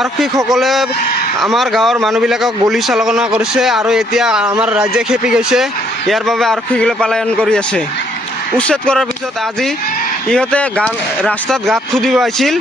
আৰক্ষীসকলে আমাৰ গাঁৱৰ মানুহবিলাকক গুলি চালনা কৰিছে আৰু এতিয়া আমাৰ ৰাইজে খেপি গৈছে। ইয়াৰ বাবে আৰক্ষীসকলে পলায়ন কৰি আছে। উচ্ছেদ কৰাৰ পিছত আজি ইহঁতে গা ৰাস্তাত গাঁত খুন্দিব আহিছিল।